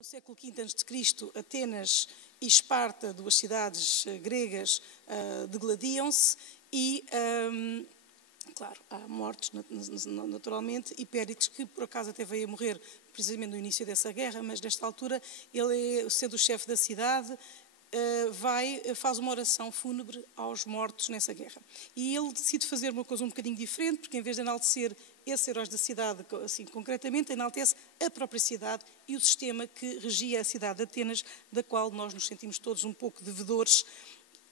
No século V a.C., Atenas e Esparta, duas cidades gregas, degladiam-se e, claro, há mortes naturalmente, e Péricles, que por acaso até veio a morrer precisamente no início dessa guerra, mas nesta altura ele, sendo o chefe da cidade, faz uma oração fúnebre aos mortos nessa guerra. E ele decide fazer uma coisa um bocadinho diferente, porque em vez de enaltecer esses heróis da cidade, assim concretamente, enaltece a própria cidade e o sistema que regia a cidade de Atenas, da qual nós nos sentimos todos um pouco devedores,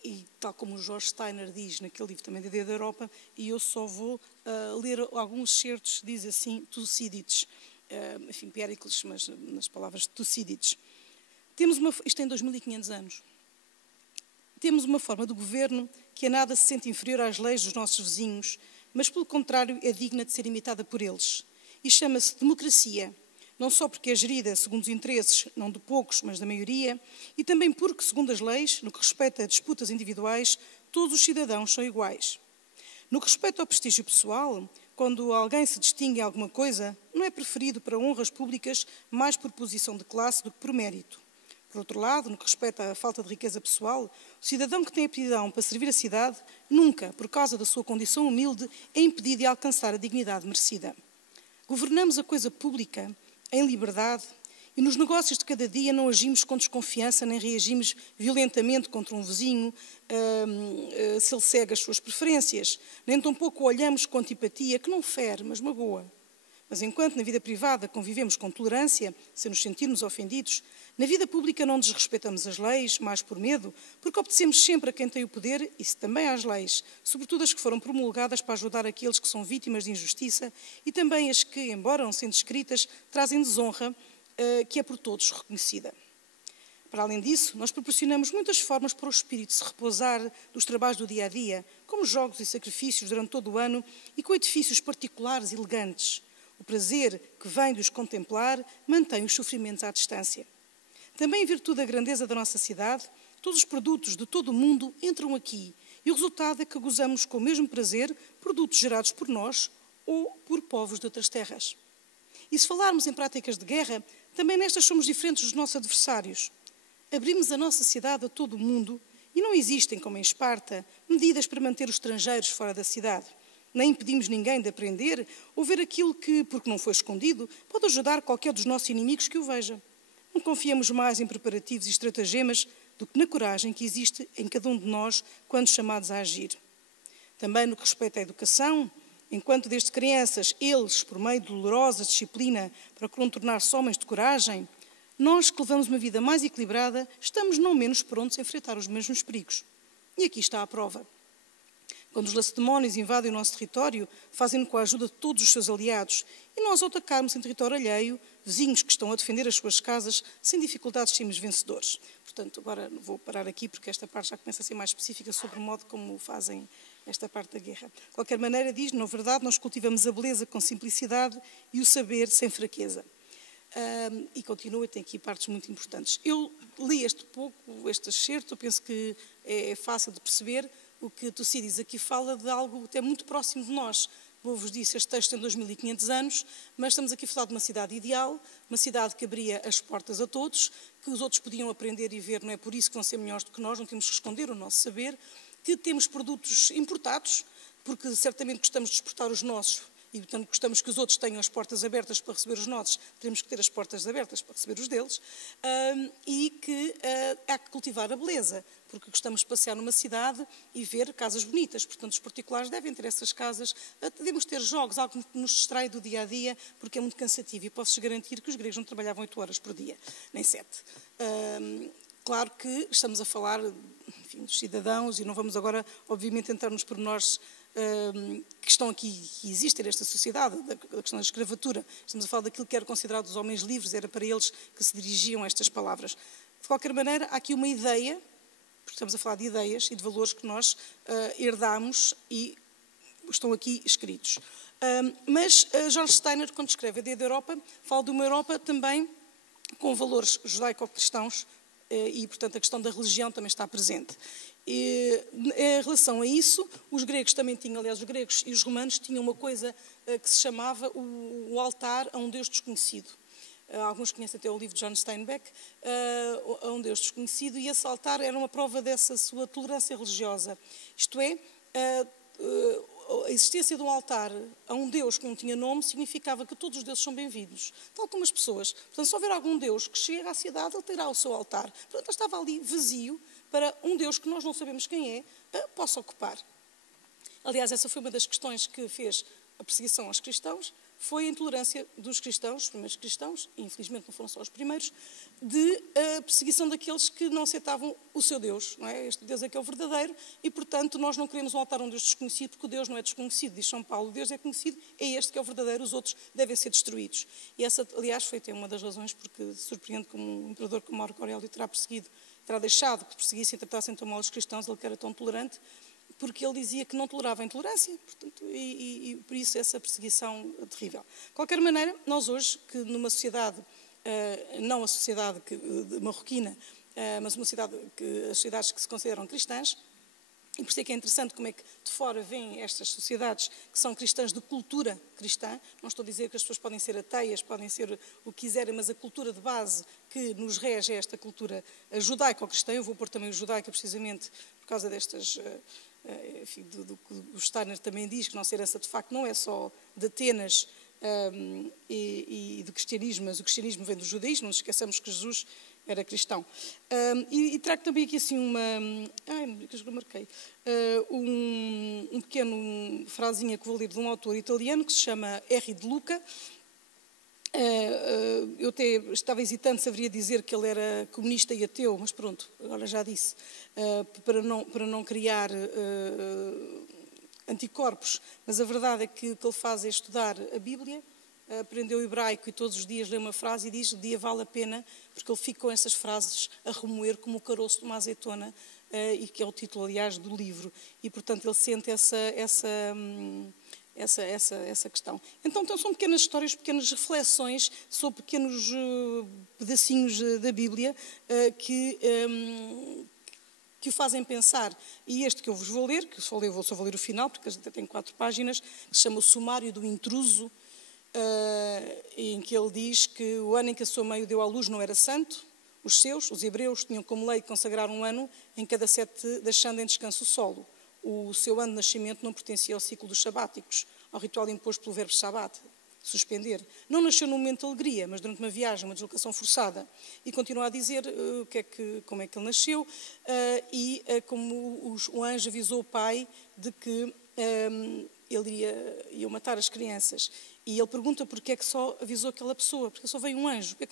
e tal como o Jorge Steiner diz naquele livro também da Ideia da Europa, e eu só vou ler alguns certos, diz assim, Tucídides, enfim, Péricles, mas nas palavras de Tucídides. Isto tem 2500 anos. Temos uma forma de governo que a nada se sente inferior às leis dos nossos vizinhos, mas, pelo contrário, é digna de ser imitada por eles. E chama-se democracia, não só porque é gerida segundo os interesses, não de poucos, mas da maioria, e também porque, segundo as leis, no que respeita a disputas individuais, todos os cidadãos são iguais. No que respeita ao prestígio pessoal, quando alguém se distingue em alguma coisa, não é preferido para honras públicas mais por posição de classe do que por mérito. Por outro lado, no que respeita à falta de riqueza pessoal, o cidadão que tem aptidão para servir a cidade nunca, por causa da sua condição humilde, é impedido de alcançar a dignidade merecida. Governamos a coisa pública em liberdade e nos negócios de cada dia não agimos com desconfiança nem reagimos violentamente contra um vizinho se ele segue as suas preferências, nem tampouco olhamos com antipatia que não fere, mas magoa. Mas enquanto na vida privada convivemos com tolerância, sem nos sentirmos ofendidos, na vida pública não desrespeitamos as leis, mais por medo, porque obedecemos sempre a quem tem o poder, e também às leis, sobretudo as que foram promulgadas para ajudar aqueles que são vítimas de injustiça, e também as que, embora não sendo escritas, trazem desonra, que é por todos reconhecida. Para além disso, nós proporcionamos muitas formas para o espírito se repousar dos trabalhos do dia-a-dia, como jogos e sacrifícios durante todo o ano e com edifícios particulares e elegantes. O prazer que vem de os contemplar mantém os sofrimentos à distância. Também em virtude da grandeza da nossa cidade, todos os produtos de todo o mundo entram aqui e o resultado é que gozamos com o mesmo prazer produtos gerados por nós ou por povos de outras terras. E se falarmos em práticas de guerra, também nestas somos diferentes dos nossos adversários. Abrimos a nossa cidade a todo o mundo e não existem, como em Esparta, medidas para manter os estrangeiros fora da cidade. Nem impedimos ninguém de aprender ou ver aquilo que, porque não foi escondido, pode ajudar qualquer dos nossos inimigos que o veja. Não confiamos mais em preparativos e estratagemas do que na coragem que existe em cada um de nós quando chamados a agir. Também no que respeita à educação, enquanto desde crianças eles, por meio de dolorosa disciplina, procuram tornar-se homens de coragem, nós que levamos uma vida mais equilibrada, estamos não menos prontos a enfrentar os mesmos perigos. E aqui está a prova. Quando os lacedemónios invadem o nosso território, fazem-no com a ajuda de todos os seus aliados, e nós, ao atacarmos em território alheio, vizinhos que estão a defender as suas casas, sem dificuldades saímos vencedores. Portanto, agora vou parar aqui, porque esta parte já começa a ser mais específica sobre o modo como fazem esta parte da guerra. De qualquer maneira, diz, na verdade, nós cultivamos a beleza com simplicidade e o saber sem fraqueza. E continua, e tem aqui partes muito importantes. Eu li este excerto, eu penso que é fácil de perceber. O que Tucídides aqui fala de algo até muito próximo de nós. Vou-vos dizer, este texto tem 2500 anos, mas estamos aqui a falar de uma cidade ideal, uma cidade que abria as portas a todos, que os outros podiam aprender e ver, não é por isso que vão ser melhores do que nós, não temos que esconder o nosso saber, que temos produtos importados, porque certamente gostamos de exportar os nossos, e portanto gostamos que os outros tenham as portas abertas para receber os nossos, teremos que ter as portas abertas para receber os deles, e que há que cultivar a beleza, porque gostamos de passear numa cidade e ver casas bonitas, portanto os particulares devem ter essas casas, devemos ter jogos, algo que nos distrai do dia-a-dia, porque é muito cansativo, e posso-vos garantir que os gregos não trabalhavam 8 horas por dia, nem 7. Claro que estamos a falar, enfim, dos cidadãos, e não vamos agora, obviamente, entrar nos pormenores que estão aqui, que existem nesta sociedade, da questão da escravatura. Estamos a falar daquilo que era considerado os homens livres, era para eles que se dirigiam estas palavras. De qualquer maneira, há aqui uma ideia, porque estamos a falar de ideias e de valores que nós herdamos e estão aqui escritos. Mas Jorge Steiner, quando escreve a Ideia da Europa, fala de uma Europa também com valores judaico-cristãos e, portanto, a questão da religião também está presente. E, em relação a isso, os gregos também tinham, aliás, os gregos e os romanos tinham uma coisa que se chamava o altar a um Deus desconhecido. alguns conhecem até o livro de John Steinbeck, a um Deus desconhecido, e esse altar era uma prova dessa sua tolerância religiosa. Isto é, a existência de um altar a um Deus que não tinha nome significava que todos os deuses são bem-vindos, tal como as pessoas. Portanto, se houver algum Deus que chega à cidade, ele terá o seu altar. Portanto, ele estava ali vazio para um Deus que nós não sabemos quem é, possa ocupar. Aliás, essa foi uma das questões que fez a perseguição aos cristãos, foi a intolerância dos cristãos, os primeiros cristãos, e infelizmente não foram só os primeiros, de perseguição daqueles que não aceitavam o seu Deus. Não é? Este Deus é que é o verdadeiro e, portanto, nós não queremos um altar a um Deus desconhecido, porque o Deus não é desconhecido, diz São Paulo. O Deus é conhecido, é este que é o verdadeiro, os outros devem ser destruídos. E essa, aliás, foi até uma das razões porque surpreende como um imperador como Marco Aurélio terá deixado que perseguissem e tratassem tão mal os cristãos, ele que era tão tolerante, porque ele dizia que não tolerava a intolerância, portanto, e por isso essa perseguição terrível. De qualquer maneira, nós hoje, que numa sociedade, não a sociedade marroquina, mas uma sociedade, as sociedades que se consideram cristãs, e por isso é que é interessante como é que de fora vêm estas sociedades que são cristãs de cultura cristã. Não estou a dizer que as pessoas podem ser ateias, podem ser o que quiserem, mas a cultura de base que nos rege é esta cultura judaico-cristã. Eu vou pôr também o judaica precisamente por causa destas... Enfim, do que o Steiner também diz, que nossa herança de facto não é só de Atenas e do cristianismo, mas o cristianismo vem do judaísmo, não nos esqueçamos que Jesus era cristão. E trago também aqui assim um pequeno frasinha que vou ler de um autor italiano que se chama R. de Luca. Eu até estava hesitante se haveria dizer que ele era comunista e ateu, mas pronto, agora já disse, para não criar anticorpos, mas a verdade é que o que ele faz é estudar a Bíblia, aprendeu hebraico e todos os dias lê uma frase e diz: o dia vale a pena, porque ele fica com essas frases a remoer como o caroço de uma azeitona, e que é o título, aliás, do livro, e portanto ele sente essa questão. Então são pequenas histórias, pequenas reflexões sobre pequenos pedacinhos da Bíblia que o fazem pensar. E este que eu vos vou ler, que eu vou só ler o final, porque até tem 4 páginas, que se chama O Sumário do Intruso, em que ele diz que o ano em que a sua mãe o deu à luz não era santo. Os hebreus, tinham como lei consagrar um ano em cada 7, deixando em descanso o solo. O seu ano de nascimento não pertencia ao ciclo dos sabáticos, ao ritual imposto pelo verbo shabat, suspender. Não nasceu num momento de alegria, mas durante uma viagem, uma deslocação forçada. E continua a dizer como é que ele nasceu, e como o anjo avisou o pai de que ele ia matar as crianças. E ele pergunta porque é que só avisou aquela pessoa, porque só veio um anjo, porque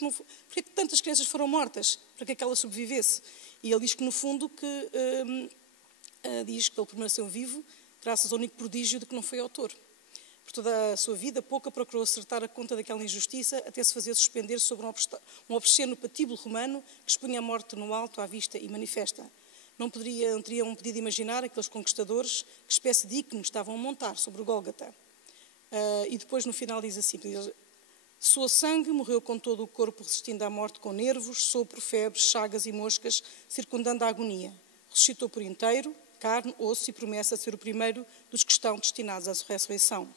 é que tantas crianças foram mortas, para que aquela sobrevivesse. E ele diz que, no fundo, diz que ele permaneceu vivo graças ao único prodígio de que não foi autor. Por toda a sua vida, pouco procurou acertar a conta daquela injustiça, até se fazer suspender sobre um obsceno patíbulo romano que expunha a morte no alto, à vista e manifesta. Não teriam podido imaginar aqueles conquistadores que espécie de ícones estavam a montar sobre o Gólgota. E depois, no final, diz assim: suou sangue, morreu com todo o corpo resistindo à morte, com nervos, sopro, febres, chagas e moscas, circundando a agonia. Ressuscitou por inteiro, carne, osso, e promessa de ser o primeiro dos que estão destinados à ressurreição.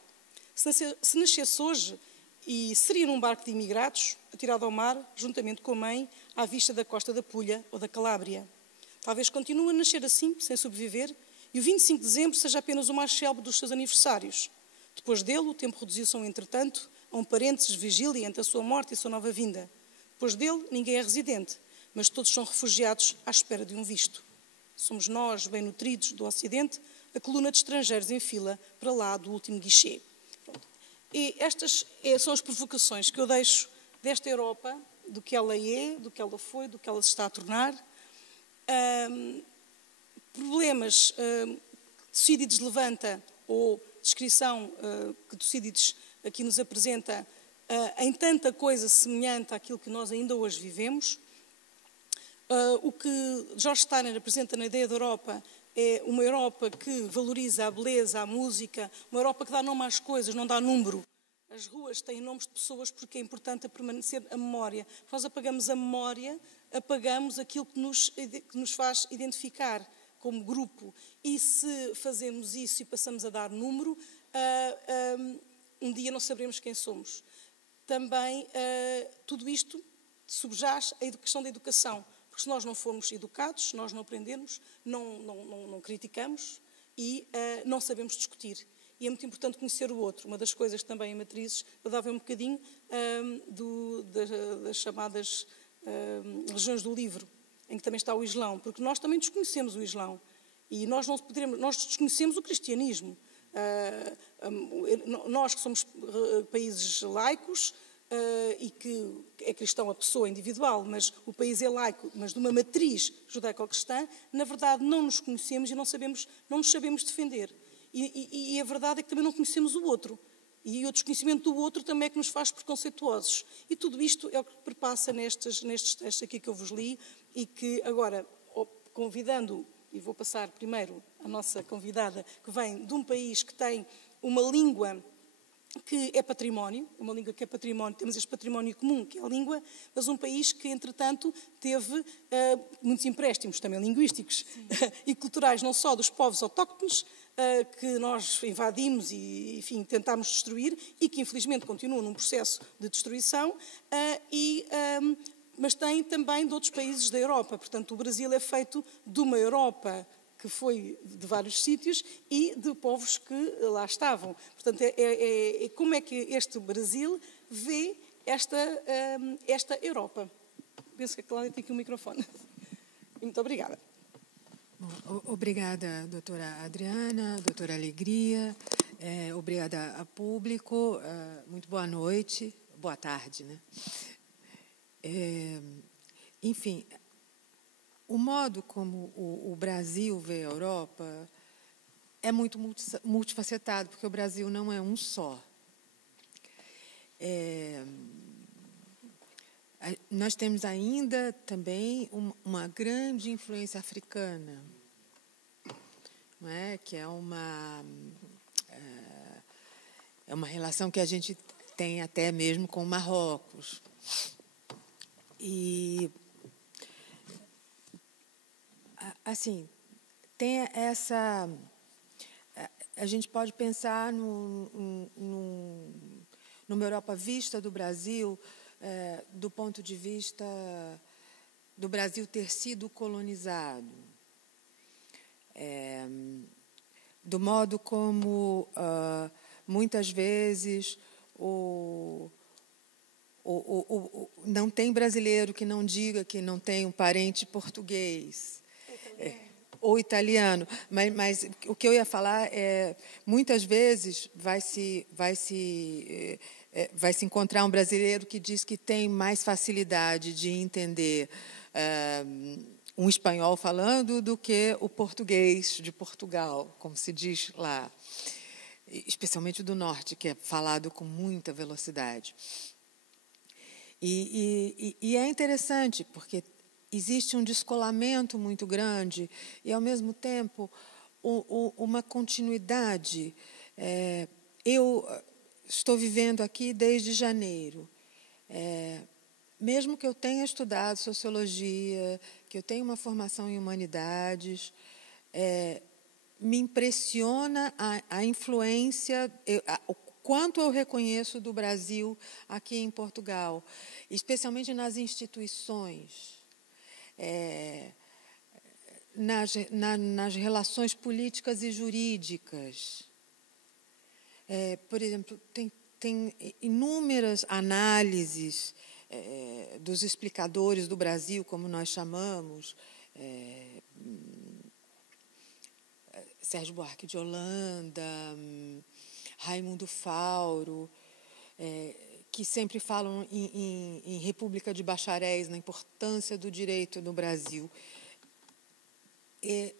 Se nascesse hoje, e seria num barco de imigrados, atirado ao mar, juntamente com a mãe, à vista da costa da Puglia ou da Calábria. Talvez continue a nascer assim, sem sobreviver, e o 25 de dezembro seja apenas o mais célebre dos seus aniversários. Depois dele, o tempo reduziu-se a um entretanto, a um parênteses vigília entre a sua morte e a sua nova vinda. Depois dele, ninguém é residente, mas todos são refugiados à espera de um visto. Somos nós, bem nutridos do Ocidente, a coluna de estrangeiros em fila para lá do último guichê. E estas são as provocações que eu deixo desta Europa, do que ela é, do que ela foi, do que ela se está a tornar. Problemas que Tucídides levanta, ou descrição que Tucídides aqui nos apresenta, em tanta coisa semelhante àquilo que nós ainda hoje vivemos. O que George Steiner apresenta na ideia da Europa é uma Europa que valoriza a beleza, a música, uma Europa que dá nome às coisas, não dá número. As ruas têm nomes de pessoas porque é importante permanecer a memória. Nós apagamos a memória, apagamos aquilo que nos faz identificar como grupo. E se fazemos isso e passamos a dar número, um dia não saberemos quem somos. também tudo isto subjaz a questão da educação, porque se nós não formos educados, se nós não aprendermos, não criticamos e não sabemos discutir. E é muito importante conhecer o outro. Uma das coisas também em Matrizes, eu dava um bocadinho das chamadas religiões do livro, em que também está o Islão, porque nós também desconhecemos o Islão e nós desconhecemos o cristianismo. Nós que somos países laicos e que é cristão a pessoa individual, mas o país é laico, mas de uma matriz judaico-cristã, na verdade não nos conhecemos e não nos sabemos defender. E a verdade é que também não conhecemos o outro. E o desconhecimento do outro também é que nos faz preconceituosos. E tudo isto é o que perpassa nestes textos aqui que eu vos li e que agora, convidando, e vou passar primeiro à nossa convidada, que vem de um país que tem uma língua que é património, temos este património comum, que é a língua, mas um país que, entretanto, teve muitos empréstimos, também linguísticos e culturais, não só dos povos autóctones, que nós invadimos e, enfim, tentámos destruir e que, infelizmente, continuam num processo de destruição, mas tem também de outros países da Europa. Portanto, o Brasil é feito de uma Europa que foi de vários sítios e de povos que lá estavam. Portanto, como é que este Brasil vê esta Europa? Penso que a Cláudia tem aqui um microfone. Muito obrigada. Bom, obrigada, doutora Adriana, doutora Alegria, obrigada a público, muito boa noite, boa tarde, né? Enfim, o modo como o Brasil vê a Europa é muito multifacetado, porque o Brasil não é um só. Nós temos ainda também uma grande influência africana, não é? Que é uma relação que a gente tem até mesmo com Marrocos. E, assim, tem essa... A gente pode pensar numa Europa vista do Brasil, do ponto de vista do Brasil ter sido colonizado, do modo como, muitas vezes, não tem brasileiro que não diga que não tem um parente português ou italiano, mas o que eu ia falar é, muitas vezes vai se encontrar um brasileiro que diz que tem mais facilidade de entender um espanhol falando do que o português de Portugal, como se diz lá, especialmente do norte, que é falado com muita velocidade. E é interessante, porque existe um descolamento muito grande e, ao mesmo tempo, uma continuidade. Eu estou vivendo aqui desde janeiro. Mesmo que eu tenha estudado sociologia, que eu tenha uma formação em humanidades, me impressiona a influência, o quanto eu reconheço do Brasil aqui em Portugal, especialmente nas instituições, nas relações políticas e jurídicas. Por exemplo, tem inúmeras análises dos explicadores do Brasil, como nós chamamos, Sérgio Buarque de Holanda, Raimundo Fauro, que sempre falam em República de Bacharéis, na importância do direito no Brasil. E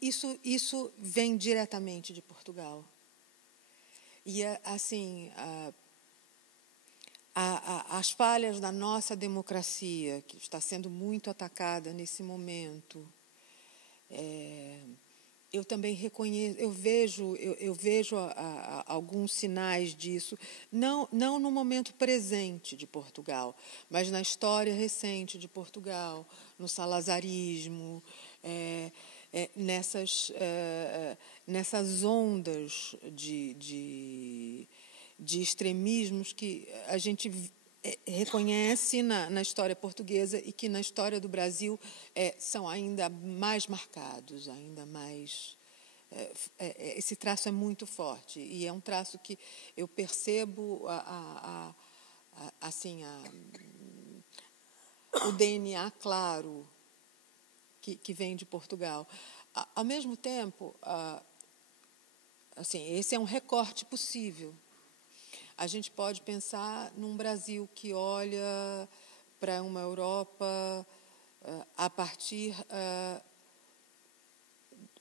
isso vem diretamente de Portugal. E, assim, as falhas da nossa democracia, que está sendo muito atacada nesse momento, eu também reconheço, eu vejo alguns sinais disso, não no momento presente de Portugal, mas na história recente de Portugal, no salazarismo, nessas ondas de de extremismos que a gente reconhece na história portuguesa e que na história do Brasil são ainda mais marcados, ainda mais... esse traço é muito forte e é um traço que eu percebo assim, o DNA claro que vem de Portugal. Ao mesmo tempo, assim, esse é um recorte possível. A gente pode pensar num Brasil que olha para uma Europa a partir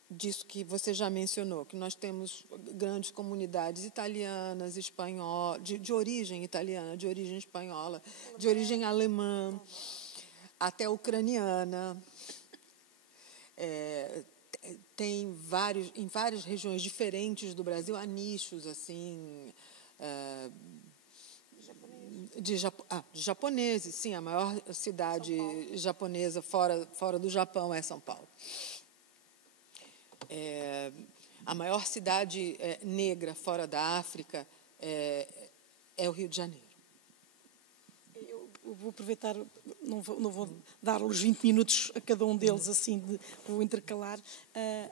disso que você já mencionou, que nós temos grandes comunidades italianas, espanholas, de origem italiana, de origem espanhola, de origem alemã, até ucraniana. Tem em várias regiões diferentes do Brasil, há nichos assim, de japoneses. Sim, a maior cidade japonesa fora do Japão é São Paulo. A maior cidade negra fora da África é o Rio de Janeiro. Eu vou aproveitar, não vou dar os 20 minutos a cada um deles, assim, vou intercalar.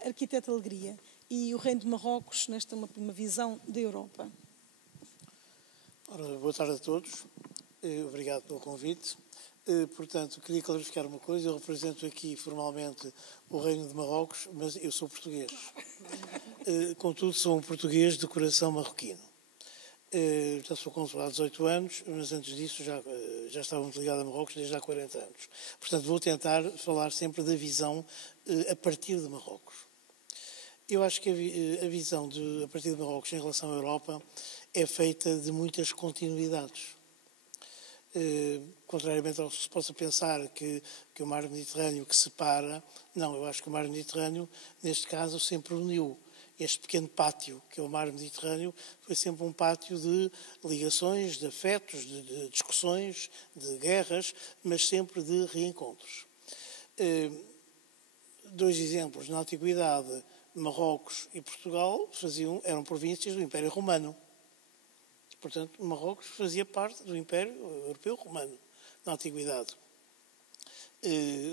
Arquiteta Alegria e o Reino de Marrocos, nesta uma visão da Europa. Ora, boa tarde a todos. Obrigado pelo convite. Portanto, queria clarificar uma coisa. Eu represento aqui formalmente o Reino de Marrocos, mas eu sou português. Contudo, sou um português de coração marroquino. Já sou consulado há 18 anos, mas antes disso já estava muito ligado a Marrocos desde há 40 anos. Portanto, vou tentar falar sempre da visão a partir de Marrocos. Eu acho que a visão a partir de Marrocos em relação à Europa é feita de muitas continuidades. Contrariamente ao que se possa pensar que o mar Mediterrâneo que separa, não, eu acho que o mar Mediterrâneo, neste caso, sempre uniu. Este pequeno pátio, que é o mar Mediterrâneo, foi sempre um pátio de ligações, de afetos, de discussões, de guerras, mas sempre de reencontros. Dois exemplos. Na Antiguidade, Marrocos e Portugal eram províncias do Império Romano. Portanto, Marrocos fazia parte do Império Europeu Romano, na Antiguidade.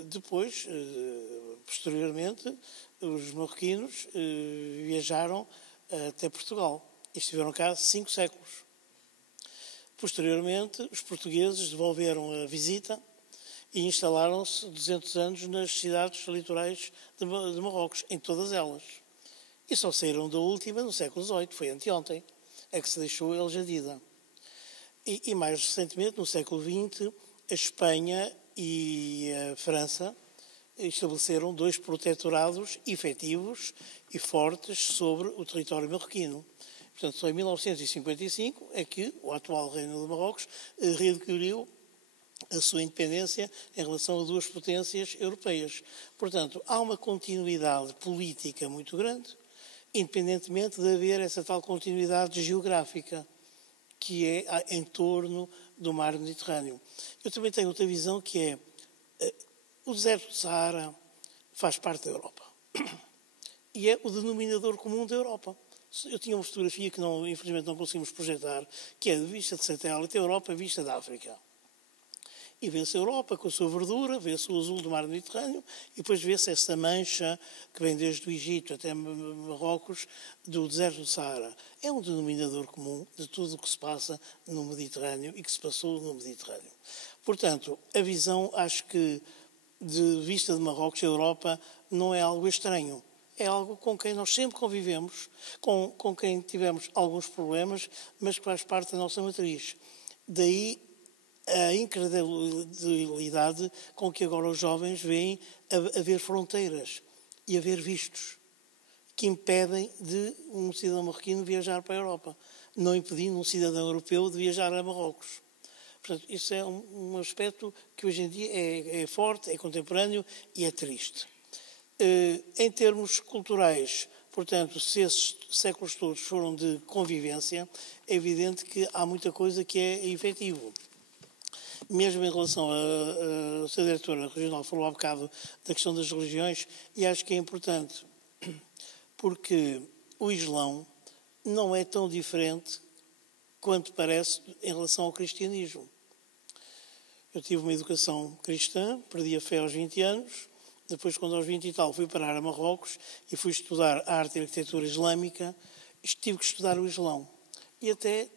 Depois, posteriormente, os marroquinos viajaram até Portugal e estiveram cá 5 séculos. Posteriormente, os portugueses devolveram a visita e instalaram-se 200 anos nas cidades litorais de Marrocos, em todas elas. E só saíram da última no século XVIII, foi anteontem, é que se deixou Eljadida. E mais recentemente, no século XX, a Espanha e a França estabeleceram 2 protetorados efetivos e fortes sobre o território marroquino. Portanto, só em 1955 é que o atual Reino de Marrocos readquiriu a sua independência em relação a 2 potências europeias. Portanto, há uma continuidade política muito grande, independentemente de haver essa tal continuidade geográfica, que é em torno do mar Mediterrâneo. Eu também tenho outra visão, que é o deserto do Saara faz parte da Europa. E é o denominador comum da Europa. Eu tinha uma fotografia que infelizmente não conseguimos projetar, que é de vista de satélite, a Europa vista da África. E vê-se a Europa com a sua verdura, vê-se o azul do mar Mediterrâneo e depois vê-se essa mancha que vem desde o Egito até Marrocos, do deserto do Saara. É um denominador comum de tudo o que se passa no Mediterrâneo e que se passou no Mediterrâneo. Portanto, a visão, acho que, de vista de Marrocos, a Europa não é algo estranho. É algo com quem nós sempre convivemos, com quem tivemos alguns problemas, mas que faz parte da nossa matriz. Daí a incredulidade com que agora os jovens veem haver fronteiras e haver vistos que impedem de um cidadão marroquino viajar para a Europa, não impedindo um cidadão europeu de viajar a Marrocos. Portanto, isso é um aspecto que hoje em dia é forte, é contemporâneo e é triste. Em termos culturais, portanto, se esses séculos todos foram de convivência, é evidente que há muita coisa que é efetivo. Mesmo em relação a Sra. Diretora Regional falou há bocado da questão das religiões, e acho que é importante, porque o Islão não é tão diferente quanto parece, em relação ao cristianismo. Eu tive uma educação cristã, perdi a fé aos 20 anos, depois, quando aos 20 e tal, fui parar a Marrocos e fui estudar a arte e a arquitetura islâmica, tive que estudar o Islão. E até,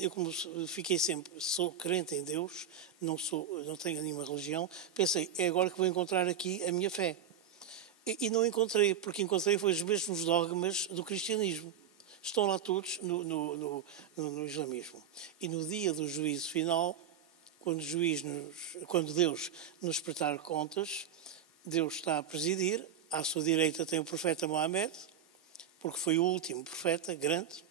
eu como fiquei sempre, sou crente em Deus, não tenho nenhuma religião, pensei, é agora que vou encontrar aqui a minha fé. E não encontrei, porque encontrei foi os mesmos dogmas do cristianismo. Estão lá todos no islamismo. E no dia do juízo final, quando Deus nos prestar contas, Deus está a presidir, à sua direita tem o profeta Mohamed, porque foi o último profeta grande,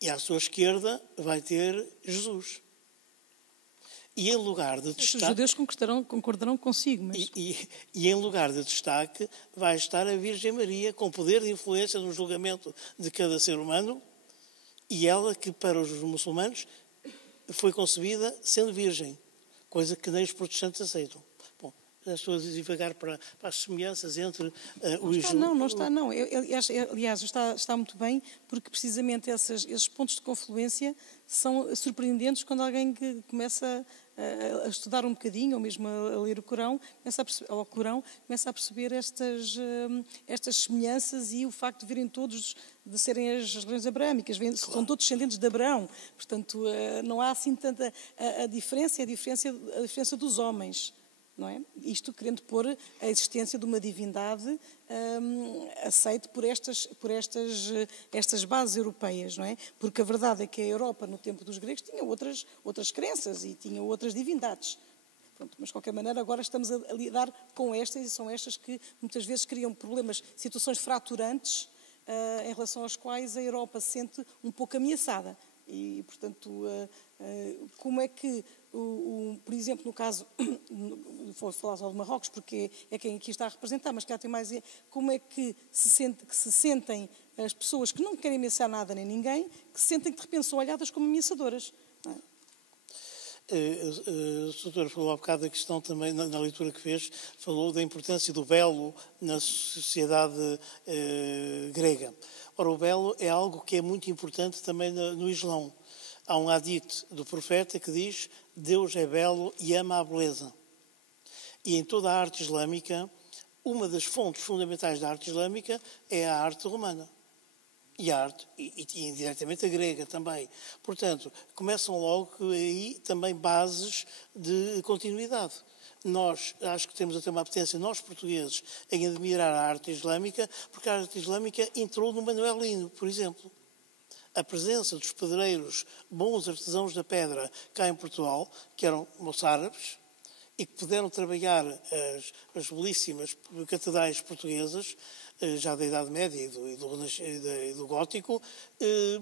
e à sua esquerda vai ter Jesus. E em lugar de destaque... Os judeus concordarão consigo, mas... E em lugar de destaque vai estar a Virgem Maria, com poder de influência no julgamento de cada ser humano, e ela que, para os muçulmanos, foi concebida sendo virgem, coisa que nem os protestantes aceitam. Bom, já estou a divagar para as semelhanças entre o Islã... Não está. Aliás, está muito bem, porque precisamente esses pontos de confluência são surpreendentes quando alguém que começa a estudar um bocadinho, ou mesmo a ler o Corão, começa a perceber estas semelhanças e o facto de virem todos, de serem as religiões abraâmicas, são todos descendentes de Abraão. Portanto, não há assim tanta a diferença dos homens. Não é? Isto querendo pôr a existência de uma divindade aceite por estas bases europeias, não é? Porque a verdade é que a Europa, no tempo dos gregos, tinha outras crenças e tinha outras divindades. Pronto, mas, de qualquer maneira, agora estamos a lidar com estas, e são estas que muitas vezes criam problemas, situações fraturantes, em relação às quais a Europa se sente um pouco ameaçada. E, portanto, como é que, por exemplo, no caso, vou falar só de Marrocos, porque é quem aqui está a representar, mas cá tem mais, como é que se sentem as pessoas que não querem ameaçar nada nem ninguém, que se sentem que de repente são olhadas como ameaçadoras, não é? A doutora falou há bocado da questão também, na leitura que fez, falou da importância do belo na sociedade grega. Ora, o belo é algo que é muito importante também no Islão. Há um hadith do profeta que diz: Deus é belo e ama a beleza. E em toda a arte islâmica, uma das fontes fundamentais da arte islâmica é a arte romana. E a arte, e indiretamente a grega também. Portanto, começam logo aí também bases de continuidade. Nós, acho que temos até uma apetência, nós portugueses, em admirar a arte islâmica, porque a arte islâmica entrou no Manuelino, por exemplo. A presença dos pedreiros, bons artesãos da pedra, cá em Portugal, que eram moçárabes, e que puderam trabalhar as belíssimas catedrais portuguesas, já da Idade Média e do Gótico,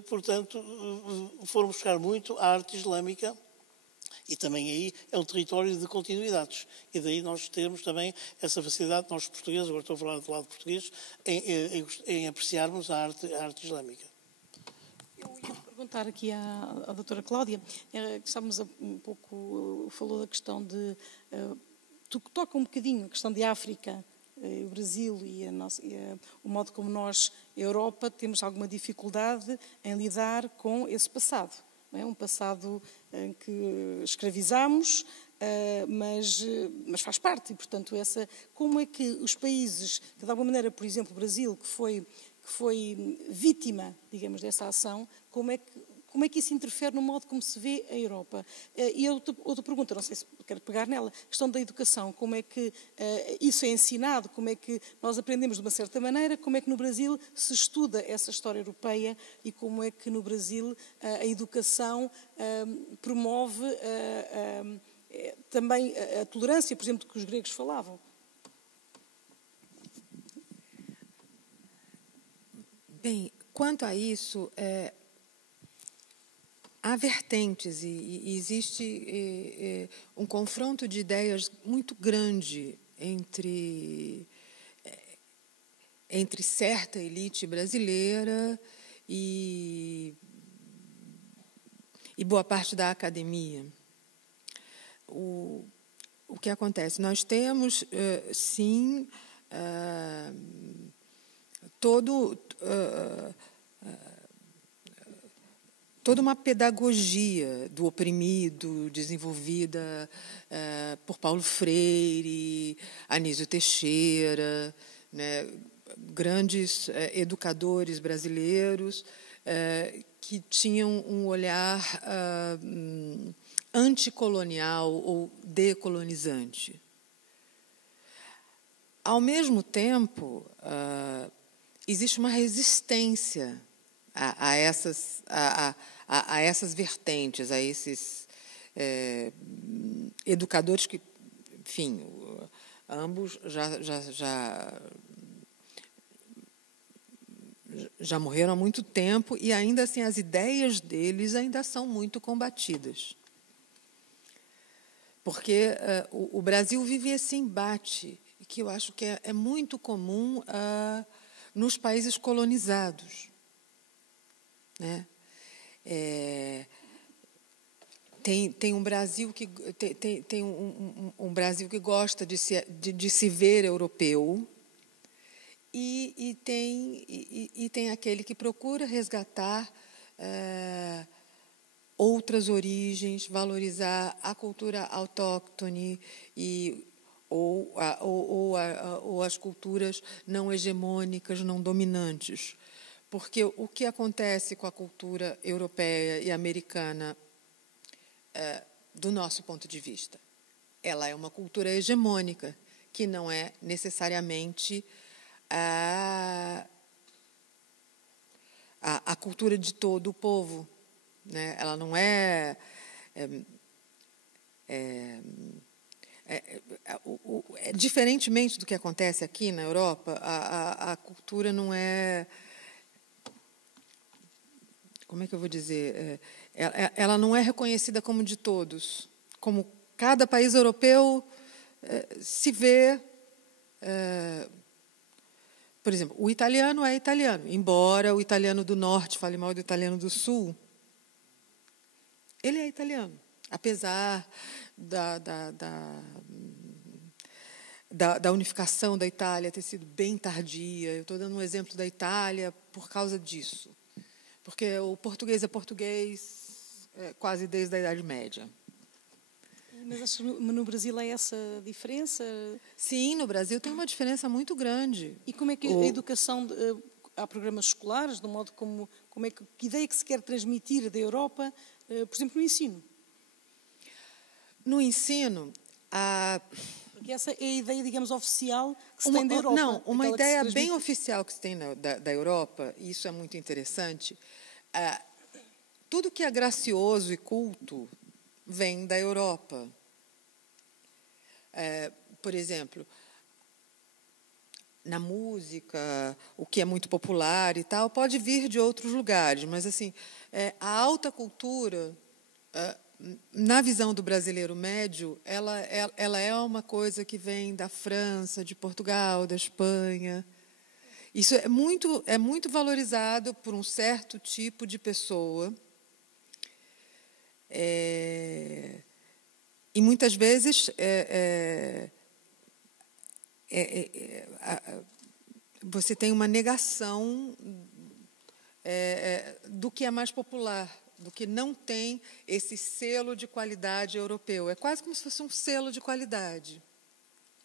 portanto, foram buscar muito a arte islâmica, e também aí é um território de continuidades. E daí nós temos também essa facilidade, nós portugueses, agora estou a falar do lado português, em apreciarmos a arte islâmica. Eu ia perguntar aqui à doutora Cláudia, que estávamos um pouco, falou da questão de, toca um bocadinho a questão de África, o Brasil e o modo como nós, a Europa, temos alguma dificuldade em lidar com esse passado. Não é? Um passado em que escravizamos, mas faz parte. E, portanto, como é que os países, que de alguma maneira, por exemplo, o Brasil, que foi vítima, digamos, dessa ação, como é que isso interfere no modo como se vê a Europa? E outra pergunta, não sei se quero pegar nela, a questão da educação, como é que isso é ensinado, como é que nós aprendemos de uma certa maneira, como é que no Brasil se estuda essa história europeia e como é que no Brasil a educação promove também a tolerância, por exemplo, que os gregos falavam. Bem, quanto a isso, há vertentes e existe um confronto de ideias muito grande entre certa elite brasileira e boa parte da academia. O que acontece? Nós temos, sim, toda uma pedagogia do oprimido desenvolvida por Paulo Freire, Anísio Teixeira, né, grandes educadores brasileiros que tinham um olhar anticolonial ou decolonizante. Ao mesmo tempo, existe uma resistência a essas vertentes, a esses educadores que, enfim, ambos já morreram há muito tempo e ainda assim as ideias deles ainda são muito combatidas. Porque o Brasil vive esse embate, que eu acho que é muito comum nos países colonizados, né? Tem um Brasil que tem um Brasil que gosta de se ver europeu e tem aquele que procura resgatar outras origens, valorizar a cultura autóctone ou as culturas não hegemônicas, não dominantes. Porque o que acontece com a cultura europeia e americana, do nosso ponto de vista? Ela é uma cultura hegemônica, que não é necessariamente a cultura de todo o povo, né? Ela não diferentemente do que acontece aqui na Europa, a cultura não é... Como é que eu vou dizer? Ela não é reconhecida como de todos. Como cada país europeu se vê... Por exemplo, o italiano é italiano. Embora o italiano do norte fale mal do italiano do sul, ele é italiano. Apesar da unificação da Itália ter sido bem tardia. Eu estou dando um exemplo da Itália por causa disso. Porque o português é português quase desde a Idade Média. Mas acho que no Brasil é essa diferença? Sim, no Brasil tem uma diferença muito grande. E como é que a educação... Há programas escolares, de um modo como é que ideia que se quer transmitir da Europa, por exemplo, no ensino? No ensino, Porque essa é a ideia, digamos, oficial que se tem da Europa. Não, uma ideia bem oficial que se tem da Europa, e isso é muito interessante, tudo que é gracioso e culto vem da Europa. Por exemplo, na música, o que é muito popular e tal, pode vir de outros lugares, mas assim, a alta cultura, na visão do brasileiro médio, ela é uma coisa que vem da França, de Portugal, da Espanha. Isso é muito valorizado por um certo tipo de pessoa. E muitas vezes você tem uma negação do que é mais popular, do que não tem esse selo de qualidade europeu. É quase como se fosse um selo de qualidade.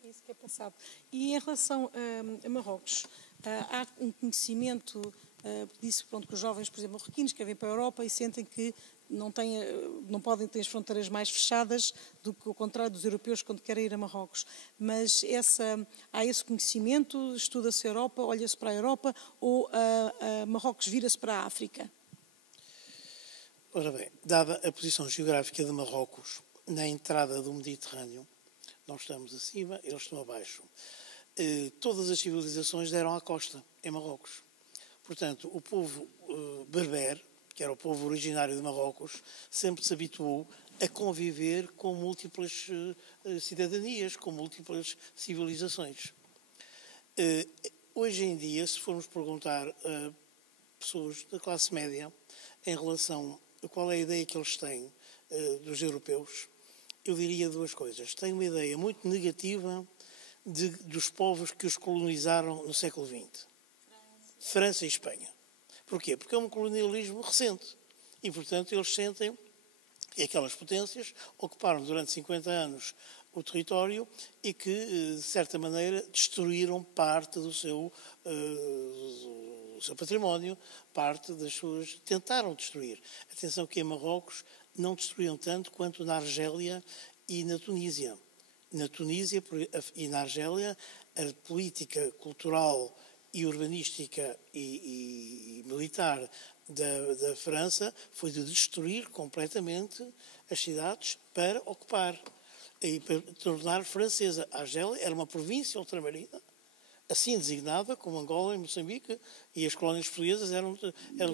É isso que é pensado. E em relação a Marrocos, há um conhecimento disso, pronto, que os jovens, por exemplo, marroquinos que vêm para a Europa e sentem que não podem ter as fronteiras mais fechadas do que o contrário dos europeus quando querem ir a Marrocos. Mas há esse conhecimento, estuda-se a Europa, olha-se para a Europa, ou Marrocos vira-se para a África? Ora bem, dada a posição geográfica de Marrocos na entrada do Mediterrâneo, nós estamos acima, eles estão abaixo. Todas as civilizações deram à costa, em Marrocos. Portanto, o povo berber, que era o povo originário de Marrocos, sempre se habituou a conviver com múltiplas cidadanias, com múltiplas civilizações. Hoje em dia, se formos perguntar a pessoas da classe média em relação a qual é a ideia que eles têm dos europeus, eu diria duas coisas. Têm uma ideia muito negativa dos povos que os colonizaram no século XX. França e Espanha. Porquê? Porque é um colonialismo recente. E, portanto, eles sentem que aquelas potências ocuparam durante 50 anos o território e que, de certa maneira, destruíram parte do seu património, parte das suas... Tentaram destruir. Atenção que em Marrocos não destruíram tanto quanto na Argélia e na Tunísia. Na Tunísia e na Argélia, a política cultural e urbanística e militar da França foi de destruir completamente as cidades para ocupar e para tornar francesa. A Argélia era uma província ultramarina, assim designada, como Angola e Moçambique, e as colónias portuguesas eram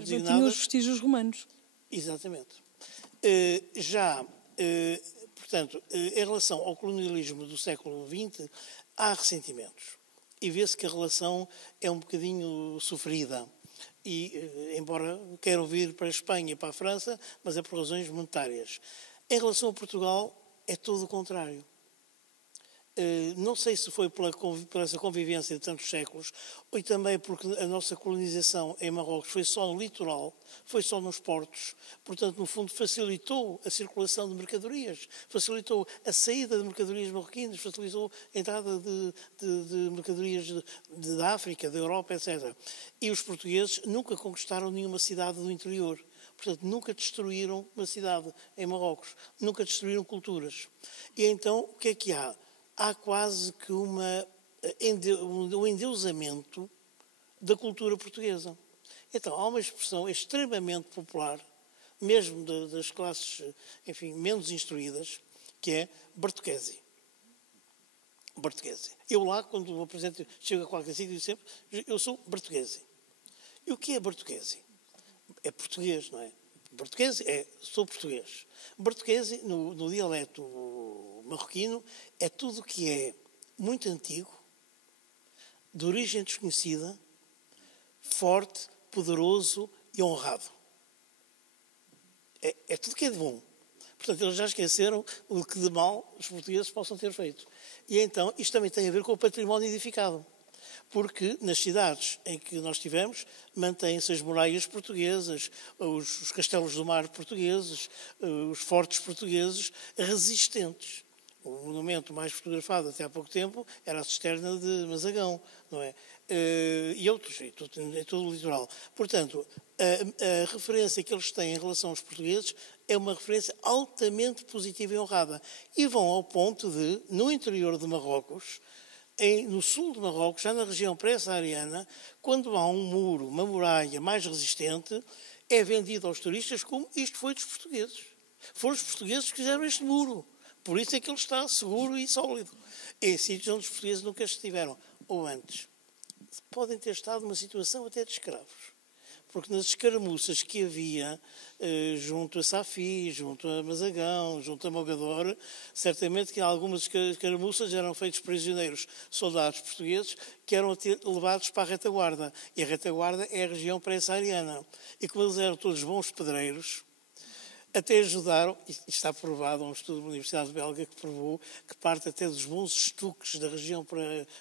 designadas... Tinham os vestígios romanos. Exatamente. Portanto, em relação ao colonialismo do século XX, há ressentimentos. E vê-se que a relação é um bocadinho sofrida. E, embora queiram vir para a Espanha e para a França, mas é por razões monetárias. Em relação a Portugal, é todo o contrário. Não sei se foi por essa convivência de tantos séculos, ou também porque a nossa colonização em Marrocos foi só no litoral, foi só nos portos, portanto, no fundo, facilitou a circulação de mercadorias, facilitou a saída de mercadorias marroquinas, facilitou a entrada de mercadorias da África, da Europa, etc. E os portugueses nunca conquistaram nenhuma cidade do interior. Portanto, nunca destruíram uma cidade em Marrocos, nunca destruíram culturas. E então, o que é que há? Há quase que um endeusamento da cultura portuguesa. Então, há uma expressão extremamente popular, mesmo das classes, enfim, menos instruídas, que é Bertuquesi. Bertuquesi. Eu lá, quando me apresento, chego a qualquer sítio, digo sempre, eu sou Bertuquesi. E o que é Bertuquesi? É português, não é? Bertuquesi sou português. Bertuquesi, no dialeto marroquino, é tudo o que é muito antigo, de origem desconhecida, forte, poderoso e honrado. É tudo que é de bom. Portanto, eles já esqueceram o que de mal os portugueses possam ter feito. E então, isto também tem a ver com o património edificado. Porque nas cidades em que nós tivemos, mantêm-se as muralhas portuguesas, os castelos do mar portugueses, os fortes portugueses resistentes. O monumento mais fotografado até há pouco tempo era a cisterna de Mazagão, não é? E outros, em todo o litoral. Portanto, a referência que eles têm em relação aos portugueses é uma referência altamente positiva e honrada. E vão ao ponto de, no interior de Marrocos, no sul de Marrocos, já na região pré-saariana, quando há um muro, uma muralha mais resistente, é vendido aos turistas como isto foi dos portugueses. Foram os portugueses que fizeram este muro. Por isso é que ele está seguro e sólido. Em sítios onde os portugueses nunca estiveram. Ou antes. Podem ter estado numa situação até de escravos. Porque nas escaramuças que havia junto a Safi, junto a Mazagão, junto a Mogador, certamente que algumas escaramuças eram feitos prisioneiros soldados portugueses que eram levados para a retaguarda. E a retaguarda é a região pré-saariana. E como eles eram todos bons pedreiros, até ajudaram, e está provado, há um estudo da Universidade Belga que provou que parte até dos bons estuques da região,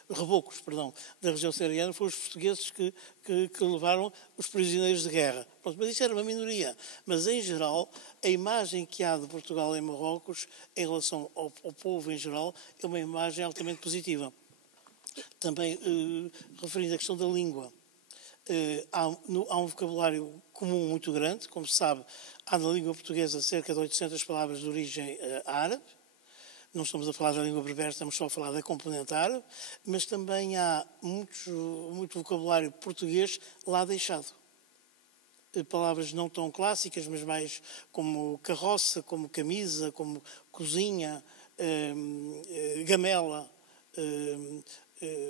rebocos, da região saariana, foram os portugueses que levaram os prisioneiros de guerra. Pronto, mas isso era uma minoria. Mas, em geral, a imagem que há de Portugal em Marrocos, em relação ao povo em geral, é uma imagem altamente positiva. Também, referindo à questão da língua, há um vocabulário comum muito grande, como se sabe, há na língua portuguesa cerca de 800 palavras de origem árabe. Não estamos a falar da língua berber, estamos só a falar da componente árabe, mas também há muito vocabulário português lá deixado. Palavras não tão clássicas, mas mais como carroça, como camisa, como cozinha, gamela,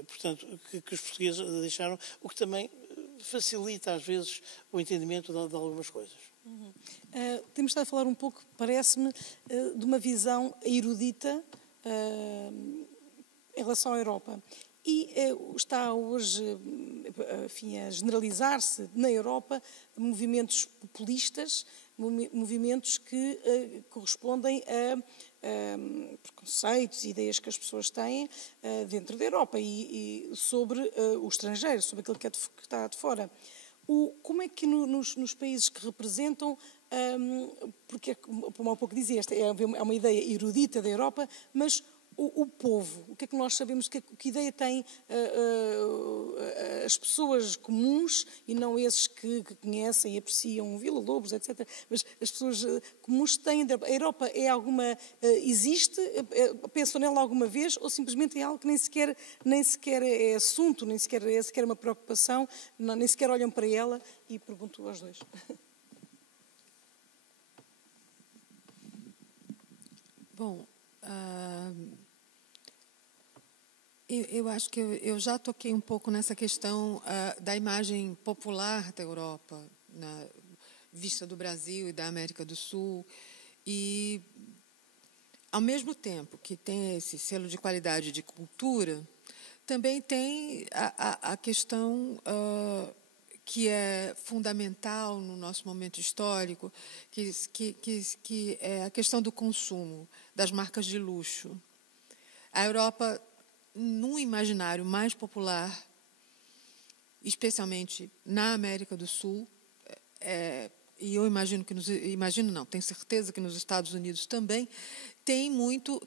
portanto, que os portugueses deixaram, o que também facilita, às vezes, o entendimento de algumas coisas. Temos estado a falar um pouco, parece-me, de uma visão erudita em relação à Europa. E está hoje, enfim, a generalizar-se na Europa movimentos populistas, movimentos que correspondem a preconceitos e ideias que as pessoas têm dentro da Europa e sobre o estrangeiro, sobre aquilo que está de fora. Como é que nos países que representam porque, como há pouco dizia, esta é uma ideia erudita da Europa, mas o povo, o que é que nós sabemos, que ideia têm as pessoas comuns, e não esses que conhecem e apreciam Villa-Lobos, etc., mas as pessoas comuns têm. A Europa é existe, pensam nela alguma vez, ou simplesmente é algo que nem sequer é assunto, nem sequer é uma preocupação, nem sequer olham para ela? E pergunto aos dois. Bom, eu acho que eu já toquei um pouco nessa questão da imagem popular da Europa, vista do Brasil e da América do Sul. E, ao mesmo tempo que tem esse selo de qualidade de cultura, também tem a questão que é fundamental no nosso momento histórico, que é a questão do consumo, das marcas de luxo. A Europa, num imaginário mais popular, especialmente na América do Sul, e eu tenho certeza que nos Estados Unidos também, tem muito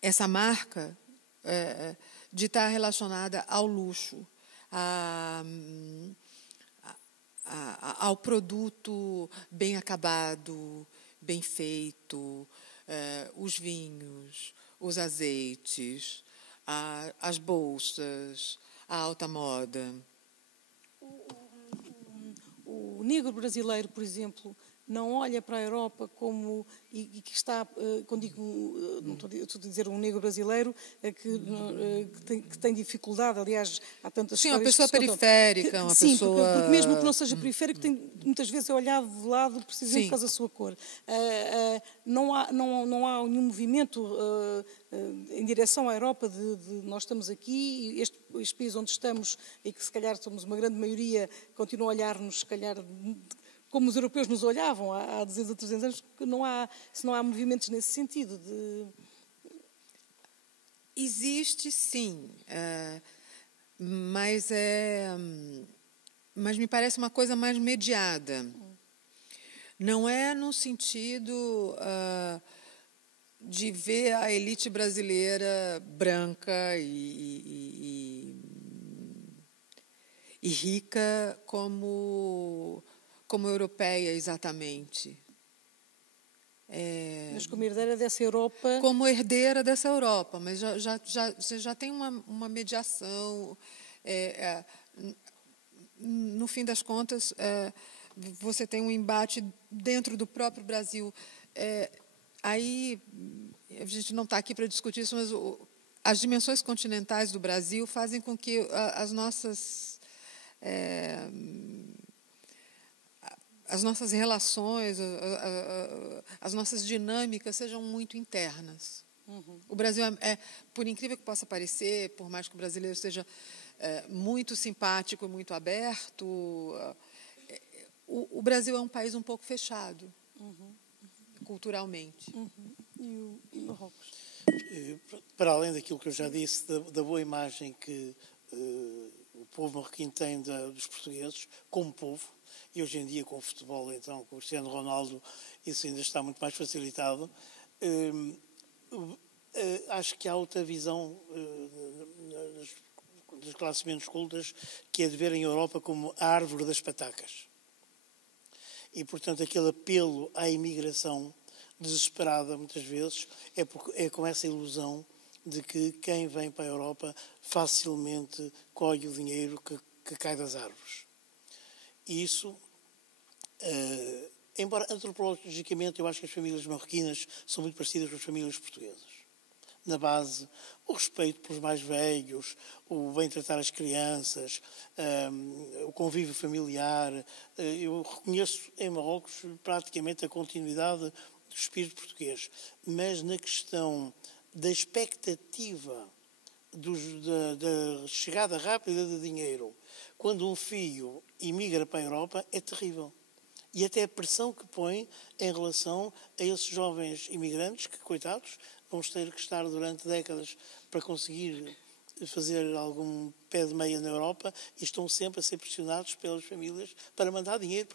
essa marca de estar relacionada ao luxo, ao produto bem acabado, bem feito, os vinhos, os azeites, as bolsas, a alta moda. O negro brasileiro, por exemplo, não olha para a Europa como, e que está, quando digo, não estou a dizer um negro brasileiro, que tem dificuldade, aliás, há tantas histórias. Sim, uma pessoa periférica, uma pessoa... Porque mesmo que não seja periférico, muitas vezes é olhado de lado precisamente por causa da sua cor. Não há nenhum movimento em direção à Europa de nós estamos aqui, e este país onde estamos, e que se calhar somos uma grande maioria, continua a olhar-nos, se calhar, como os europeus nos olhavam há 200 ou 300 anos, que se não há movimentos nesse sentido. Existe, sim, mas me parece uma coisa mais mediada. Não é no sentido de ver a elite brasileira branca e rica como europeia, exatamente. Mas como herdeira dessa Europa... Como herdeira dessa Europa, mas você já tem uma mediação. No fim das contas, você tem um embate dentro do próprio Brasil. Aí, a gente não está aqui para discutir isso, mas as dimensões continentais do Brasil fazem com que as nossas relações, as nossas dinâmicas sejam muito internas. Uhum. O Brasil por incrível que possa parecer, por mais que o brasileiro seja muito simpático e muito aberto, o Brasil é um país um pouco fechado, culturalmente. E Marrocos? Para além daquilo que eu já disse, da boa imagem que o povo marroquino tem dos portugueses como povo, e hoje em dia com o futebol, então, com o Cristiano Ronaldo, isso ainda está muito mais facilitado. Acho que há outra visão das classes menos cultas, que é de ver a Europa como a árvore das patacas. E, portanto, aquele apelo à imigração desesperada, muitas vezes, é com essa ilusão de que quem vem para a Europa facilmente colhe o dinheiro que cai das árvores. E isso, embora antropologicamente eu acho que as famílias marroquinas são muito parecidas com as famílias portuguesas. Na base, o respeito pelos mais velhos, o bem tratar as crianças, o convívio familiar. Eu reconheço em Marrocos praticamente a continuidade do espírito português. Mas na questão da expectativa da chegada rápida de dinheiro, quando um filho imigra para a Europa, é terrível. E até a pressão que põe em relação a esses jovens imigrantes que, coitados, vão ter que estar durante décadas para conseguir fazer algum pé de meia na Europa e estão sempre a ser pressionados pelas famílias para mandar dinheiro,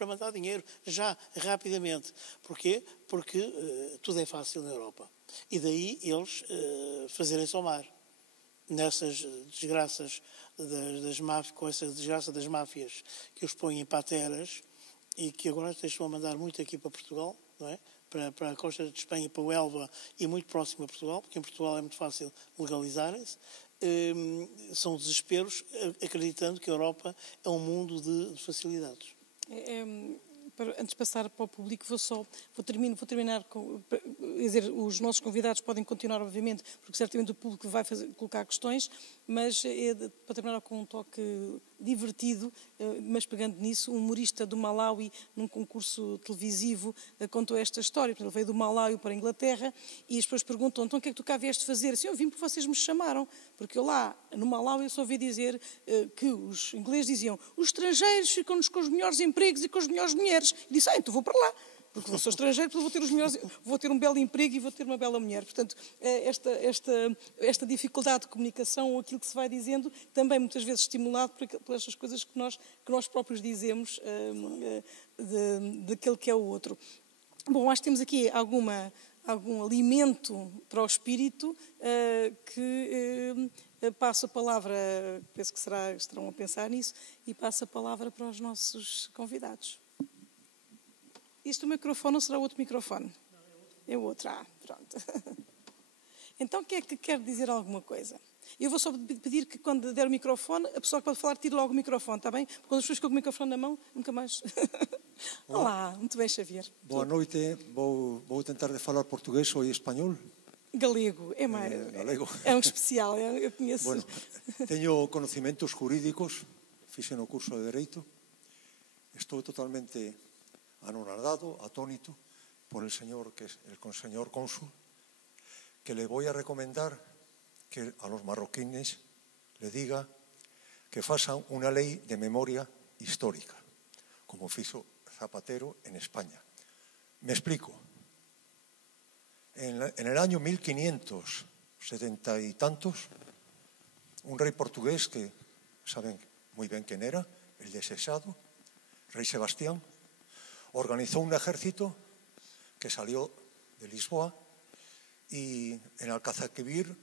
já, rapidamente. Porquê? Porque tudo é fácil na Europa. E daí eles fazerem-se ao mar. Nessas desgraças das máfias, com essa desgraça das máfias que os põem em pateras e que agora estão a mandar muito aqui para Portugal, não é? Para a costa de Espanha, para o Elva e muito próximo a Portugal, porque em Portugal é muito fácil legalizarem-se. São desesperos, acreditando que a Europa é um mundo de facilidades. Antes de passar para o público, vou terminar com... Quer dizer, os nossos convidados podem continuar, obviamente, porque certamente o público vai colocar questões, mas para terminar com um toque divertido, mas pegando nisso, um humorista do Malawi, num concurso televisivo, contou esta história. Portanto, ele veio do Malawi para a Inglaterra e as pessoas perguntam: então o que é que tu cá vieste fazer? Assim, eu vim porque vocês me chamaram, porque eu lá, no Malawi, eu só ouvi dizer que os ingleses diziam: os estrangeiros ficam-nos com os melhores empregos e com as melhores mulheres. E disse: então vou para lá. Porque eu sou estrangeiro, vou ter um belo emprego e vou ter uma bela mulher. Portanto, esta dificuldade de comunicação, ou aquilo que se vai dizendo, também muitas vezes estimulado por estas coisas que nós próprios dizemos daquele que é o outro. Bom, acho que temos aqui algum alimento para o espírito que passo a palavra, penso que estarão a pensar nisso, e passo a palavra para os nossos convidados. Este microfone não será outro microfone? Não, é outro. Pronto. Então, quem é que quer dizer alguma coisa? Eu vou só pedir que, quando der o microfone, a pessoa que pode falar tire logo o microfone, está bem? Porque quando as pessoas ficam com o microfone na mão, nunca mais... Olá, muito bem, Xavier. Boa noite, vou tentar de falar português ou espanhol. Galego, é mais... galego. É um especial, eu conheço... Bueno, teño conocimentos jurídicos, fixe no curso de Dereito, estou totalmente anonadado, atónito, por el señor cónsul, que le voy a recomendar que a los marroquíes le diga que façan una ley de memoria histórica, como fizo Zapatero en España. Me explico. En el año 1570 y tantos, un rey portugués, que saben muy bien quién era, el desechado, rey Sebastián, organizó un ejército que salió de Lisboa y en Alcácer-Quibir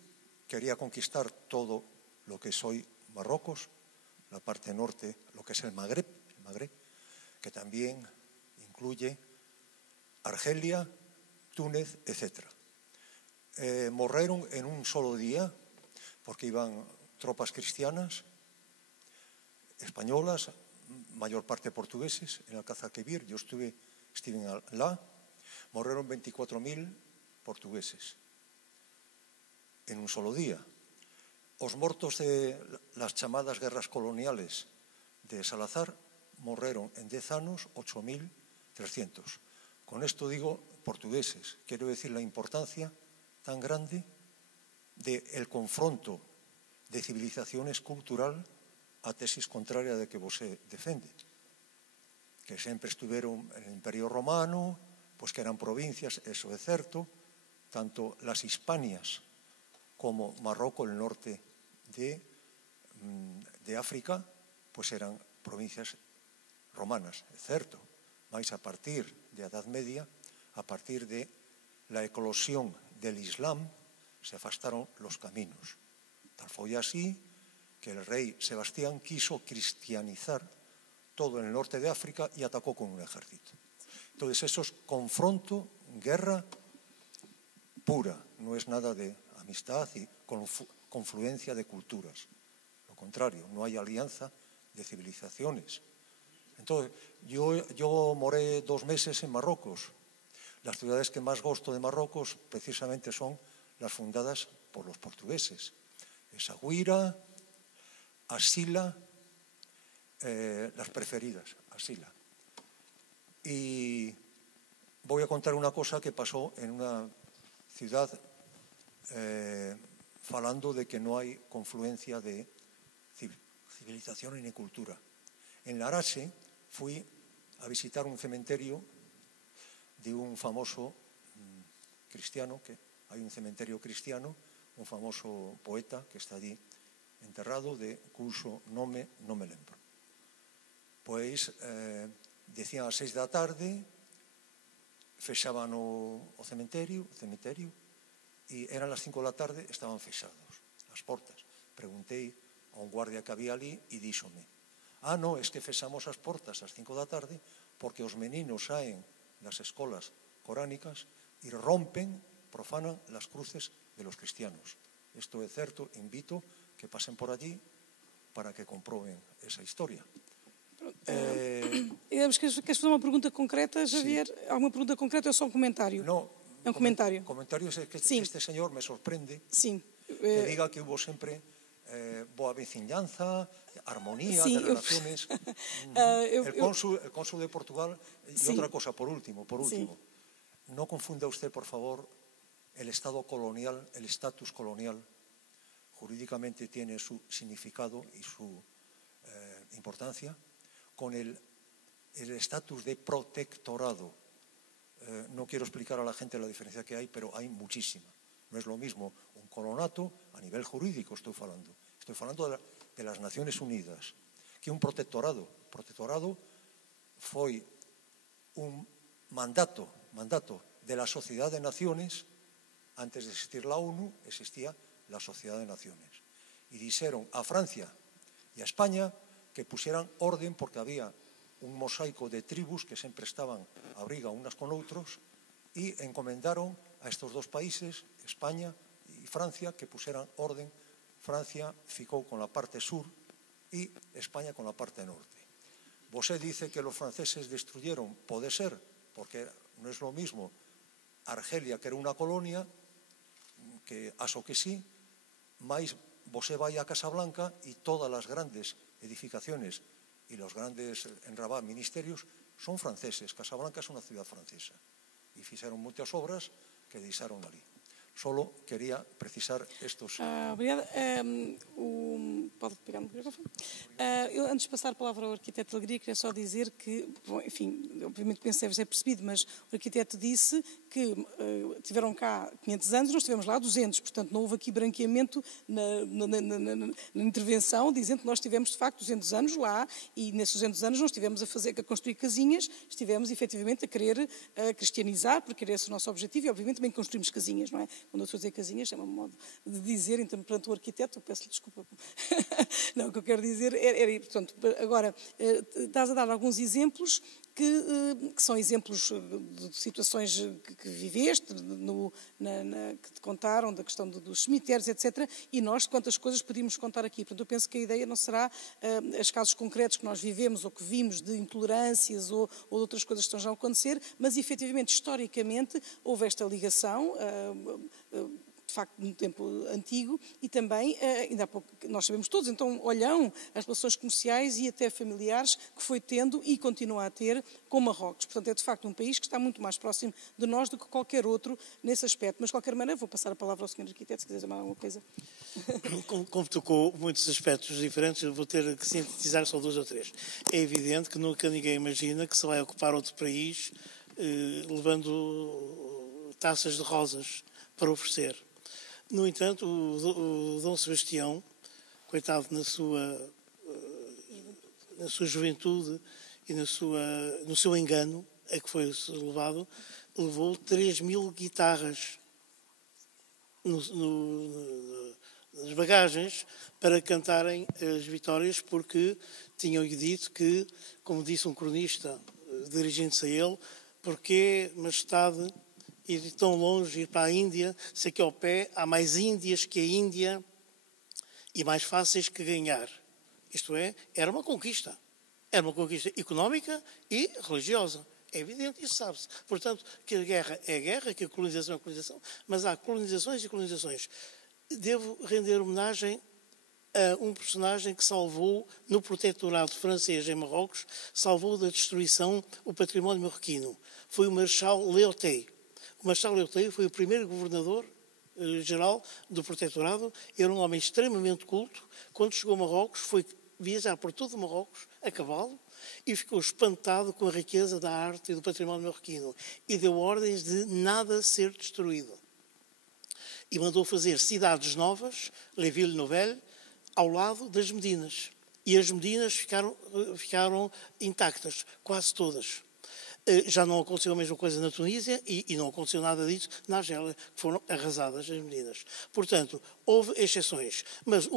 quería conquistar todo lo que es hoy Marruecos, la parte norte, lo que es el Magreb, que también incluye Argelia, Túnez, etc. Morreron en un solo día, porque iban tropas cristianas, españolas, mayor parte portugueses, en Alcácer-Quibir. Yo estuve lá, morreron 24.000 portugueses en un solo día. Os mortos de las chamadas guerras coloniales de Salazar morreron en 10 anos 8.300. Con esto digo portugueses. Quiero decir la importancia tan grande del confronto de civilizaciones cultural a tesis contraria de que você defende. Que sempre estuveron en el Imperio Romano, pues que eran provincias, eso é certo, tanto las Hispanias como Marruecos, el norte de África, pues eran provincias romanas, é certo. Mas a partir de Edad Media, a partir de la eclosión del Islam, se afastaron los caminos. Tal foi así que el rey Sebastián quiso cristianizar todo el norte de África y atacó con un ejército. Entonces eso es confronto, guerra pura, no es nada de amistad y confluencia de culturas. Lo contrario, no hay alianza de civilizaciones. Entonces, yo moré 2 meses en Marruecos. Las ciudades que más gosto de Marruecos precisamente son las fundadas por los portugueses. Essaouira, Asila, las preferidas, Asila. Y voy a contar una cosa que pasó en una ciudad falando de que no hay confluencia de civilización ni cultura. En Larache fui a visitar un cementerio de un famoso cristiano, que hay un cementerio cristiano, un famoso poeta que está allí enterrado de cuxo nome non me lembro. Pois, decían ás 6 da tarde, fexaban o cemiterio, e eran as 5 da tarde, estaban fexados as portas. Preguntei a un guardia que había ali e díxome: no, es que fexamos as portas ás 5 da tarde porque os meninos saen das escolas coránicas e rompen, profanan las cruces de los cristianos. Isto é certo, invito que pasen por allí para que comproben esa historia. Queres fazer uma pergunta concreta, Javier? Sim. Alguma pergunta concreta ou é só um comentário? Não. É um comentário. Comentário é que este señor me sorprende. Sim. Que diga que hubo sempre boa vizinhanza, armonía de relaciones. El cónsul de Portugal. Y otra cosa, por último. No confunda usted, por favor, el estado colonial, el estatus colonial, jurídicamente tiene su significado y su importancia, con el estatus de protectorado. No quiero explicar a la gente la diferencia que hay, pero hay muchísima. No es lo mismo un colonato a nivel jurídico, estoy falando. Estoy falando de las Naciones Unidas, que un protectorado. Protectorado foi un mandato de la Sociedad de Naciones. Antes de existir la ONU, existía la Sociedad de Naciones. Y dijeron a Francia y a España que pusieran orden porque había un mosaico de tribus que sempre estaban a briga unas con outros y encomendaron a estos dos países, España y Francia, que pusieran orden. Francia ficou con la parte sur y España con la parte norte. Vosé dice que los franceses destruyeron, pode ser, porque no es lo mismo Argelia, que era una colonia, que aso que sí, mais vosé vai a Casablanca y todas las grandes edificaciones y los grandes ministerios son franceses. Casablanca es una ciudad francesa y fixeron muchas obras que deixaron ali. Solo quería precisar estos... Obrigada. Pode pegar no microfone? Eu, antes de passar a palavra ao arquiteto Alegria, queria só dizer que, bom, enfim, obviamente penso que deve ser percebido, mas o arquiteto disse que tiveram cá 500 anos, nós tivemos lá 200, portanto não houve aqui branqueamento na intervenção, dizendo que nós tivemos de facto 200 anos lá e nesses 200 anos não estivemos a construir casinhas, estivemos efetivamente a querer cristianizar, porque era esse o nosso objetivo e obviamente também construímos casinhas, não é? Quando eu estou a dizer casinhas, é um modo de dizer, então, perante o arquiteto, eu peço-lhe desculpa. Não, o que eu quero dizer era, portanto, agora, estás a dar alguns exemplos que são exemplos de situações que viveste, que te contaram, da questão dos cemitérios, etc. E nós, quantas coisas podíamos contar aqui. Portanto, eu penso que a ideia não será os casos concretos que nós vivemos ou que vimos de intolerâncias ou de outras coisas que estão já a acontecer, mas, efetivamente, historicamente, houve esta ligação, de facto, no tempo antigo, e também, ainda há pouco, nós sabemos todos, então, Olhão, as relações comerciais e até familiares que foi tendo e continua a ter com Marrocos. Portanto, é de facto um país que está muito mais próximo de nós do que qualquer outro nesse aspecto. Mas, de qualquer maneira, vou passar a palavra ao Sr. Arquiteto, se quiser dizer mais alguma coisa. Como tocou muitos aspectos diferentes, eu vou ter que sintetizar só 2 ou 3. É evidente que nunca ninguém imagina que se vai ocupar outro país levando taças de rosas para oferecer. No entanto, o Dom Sebastião, coitado na sua juventude e no seu engano a que foi levado, levou 3.000 guitarras nas bagagens para cantarem as vitórias, porque tinham-lhe dito que, como disse um cronista dirigindo-se a ele, porque majestade ir tão longe, ir para a Índia, se aqui ao pé há mais Índias que a Índia e mais fáceis que ganhar. Isto é, era uma conquista. Era uma conquista económica e religiosa. É evidente, isso sabe-se. Portanto, que a guerra é guerra, que a colonização é colonização, mas há colonizações e colonizações. Devo render homenagem a um personagem que salvou, no protetorado francês em Marrocos, salvou da destruição o património marroquino. Foi o Marechal Léotet. O Marechal Léotet foi o primeiro governador-geral do protetorado. Era um homem extremamente culto. Quando chegou a Marrocos, foi viajar por todo o Marrocos, a cavalo, e ficou espantado com a riqueza da arte e do património marroquino. E deu ordens de nada ser destruído. E mandou fazer cidades novas, Les Villes Nouvelles, ao lado das Medinas. E as Medinas ficaram intactas, quase todas. Já não aconteceu a mesma coisa na Tunísia e não aconteceu nada disso na Argélia, que foram arrasadas as Medinas. Portanto, houve exceções. Mas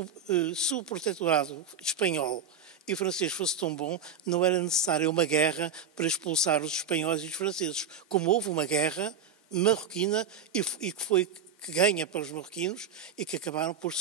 se o protetorado espanhol e o francês fosse tão bom, não era necessária uma guerra para expulsar os espanhóis e os franceses. Como houve uma guerra marroquina e que foi ganha pelos marroquinos e que acabaram por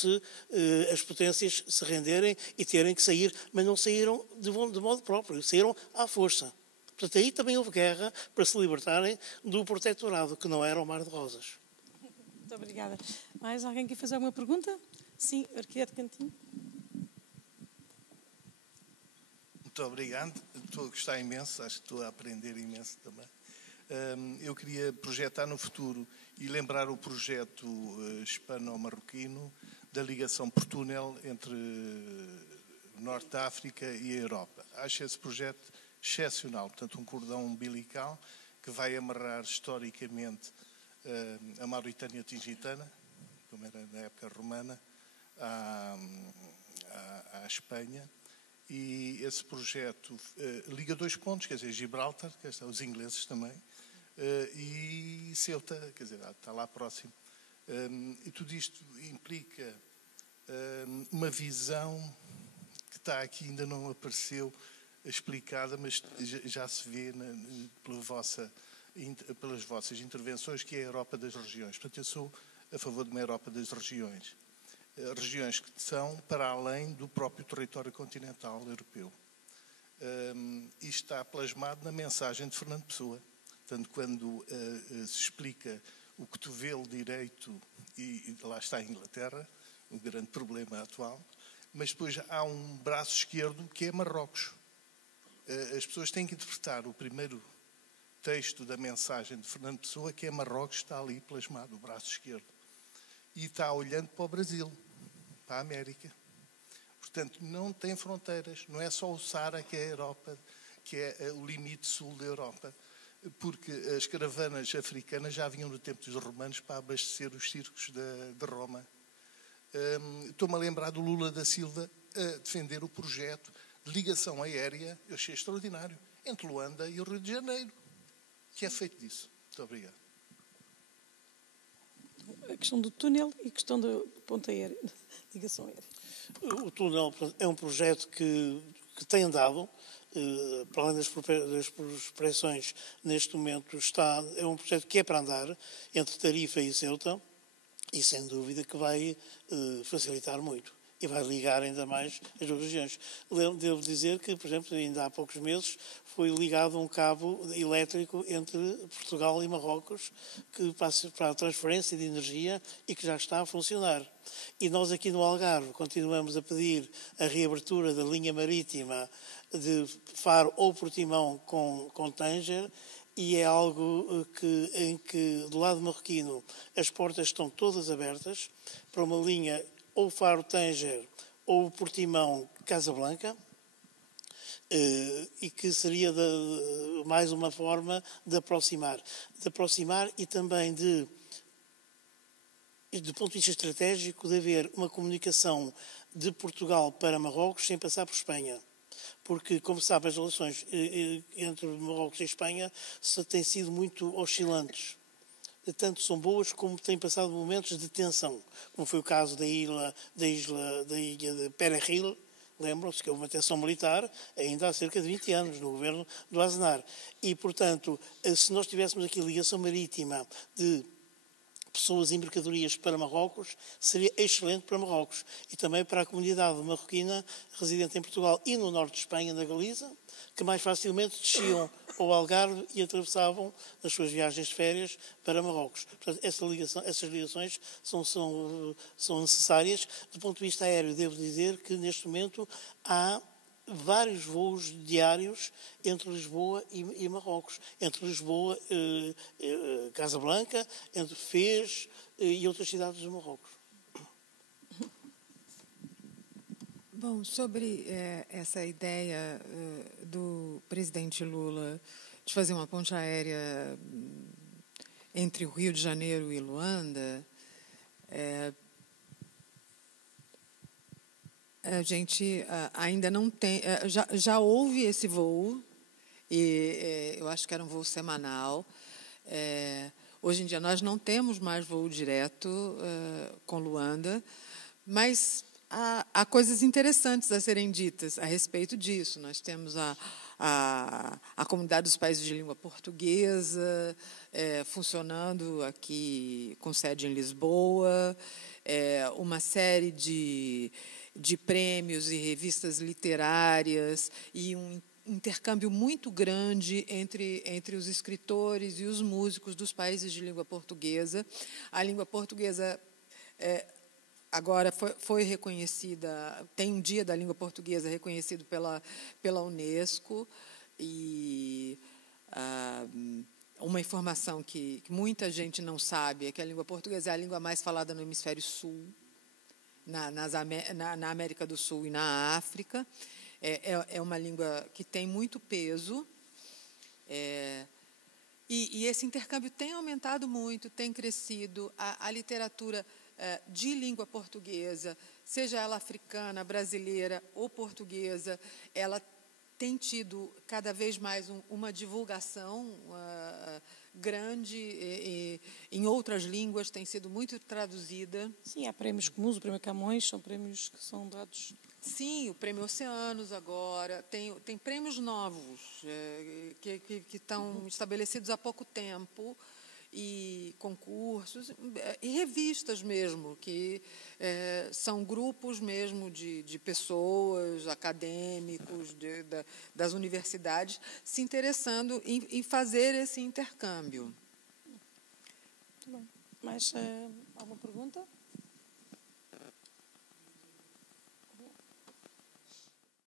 as potências se renderem e terem que sair, mas não saíram de modo próprio, saíram à força. Portanto, aí também houve guerra para se libertarem do protetorado, que não era o Mar de Rosas. Muito obrigada. Mais alguém quer fazer alguma pergunta? Sim, arquiteto Cantinho. Muito obrigado. Estou a gostar imenso, acho que estou a aprender imenso também. Eu queria projetar no futuro e lembrar o projeto hispano-marroquino da ligação por túnel entre o Norte da África e a Europa. Acho esse projeto excepcional, portanto um cordão umbilical que vai amarrar historicamente a Mauritânia Tingitana, como era na época romana, à Espanha. E esse projeto liga 2 pontos, quer dizer, Gibraltar, que estão os ingleses também, e Ceuta, quer dizer, está lá próximo. E tudo isto implica uma visão que está aqui, ainda não apareceu explicada, mas já se vê pelas vossas intervenções, que é a Europa das regiões. Portanto, eu sou a favor de uma Europa das regiões. Regiões que são para além do próprio território continental europeu. Isto está plasmado na mensagem de Fernando Pessoa. Portanto, quando se explica o cotovelo direito, e lá está a Inglaterra, o grande problema atual, mas depois há um braço esquerdo que é Marrocos. As pessoas têm que interpretar o primeiro texto da mensagem de Fernando Pessoa, que é Marrocos, está ali plasmado, o braço esquerdo. E está olhando para o Brasil, para a América. Portanto, não tem fronteiras. Não é só o Saara que é a Europa, que é o limite sul da Europa. Porque as caravanas africanas já vinham no tempo dos romanos para abastecer os circos de Roma. Estou-me a lembrar do Lula da Silva a defender o projeto de ligação aérea, eu achei extraordinário, entre Luanda e o Rio de Janeiro, que é feito disso. Muito obrigado. A questão do túnel e a questão da ponta aérea, ligação aérea. O túnel é um projeto que tem andado, para além das prospecções, neste momento é um projeto que é para andar entre Tarifa e Ceuta e sem dúvida que vai facilitar muito e vai ligar ainda mais as duas regiões. Devo dizer que, por exemplo, ainda há poucos meses foi ligado um cabo elétrico entre Portugal e Marrocos que passa para a transferência de energia e que já está a funcionar. E nós aqui no Algarve continuamos a pedir a reabertura da linha marítima de Faro ou Portimão com Tanger, e é algo em que do lado marroquino as portas estão todas abertas para uma linha ou Faro-Tanger ou Portimão-Casablanca, e que seria mais uma forma de aproximar e também do ponto de vista estratégico, de haver uma comunicação de Portugal para Marrocos sem passar por Espanha. Porque, como se sabe, as relações entre Marrocos e Espanha têm sido muito oscilantes. Tanto são boas como têm passado momentos de tensão, como foi o caso da ilha de Perejil. Lembram-se que houve uma tensão militar ainda há cerca de 20 anos no governo do Aznar. E, portanto, se nós tivéssemos aqui ligação marítima de pessoas e mercadorias para Marrocos, seria excelente para Marrocos e também para a comunidade marroquina residente em Portugal e no norte de Espanha, na Galiza, que mais facilmente desciam ao Algarve e atravessavam as suas viagens de férias para Marrocos. Portanto, essas ligações são necessárias. Do ponto de vista aéreo, devo dizer que neste momento há vários voos diários entre Lisboa e Marrocos, entre Lisboa e Casablanca, entre Fez e outras cidades do Marrocos. Bom, sobre essa ideia do presidente Lula de fazer uma ponte aérea entre o Rio de Janeiro e Luanda, A gente ainda não tem... Já houve esse voo, e eu acho que era um voo semanal. Hoje em dia, nós não temos mais voo direto com Luanda, mas há coisas interessantes a serem ditas a respeito disso. Nós temos a comunidade dos países de língua portuguesa funcionando aqui com sede em Lisboa, uma série de prêmios e revistas literárias e um intercâmbio muito grande entre os escritores e os músicos dos países de língua portuguesa. A língua portuguesa agora foi reconhecida, tem um dia da língua portuguesa reconhecido pela Unesco, e uma informação que muita gente não sabe é que a língua portuguesa é a língua mais falada no hemisfério sul, na América do Sul e na África. É uma língua que tem muito peso, e esse intercâmbio tem aumentado muito, tem crescido. A literatura de língua portuguesa, seja ela africana, brasileira ou portuguesa, ela tem tido cada vez mais uma divulgação grande em outras línguas, tem sido muito traduzida. Sim, há prémios comuns, o Prémio Camões, são prémios que são dados... Sim, o Prêmio Oceanos agora, tem prêmios novos que estão estabelecidos há pouco tempo, e concursos, e revistas mesmo, que são grupos mesmo de pessoas, acadêmicos, das universidades, se interessando em fazer esse intercâmbio. Muito bem. Mais alguma pergunta?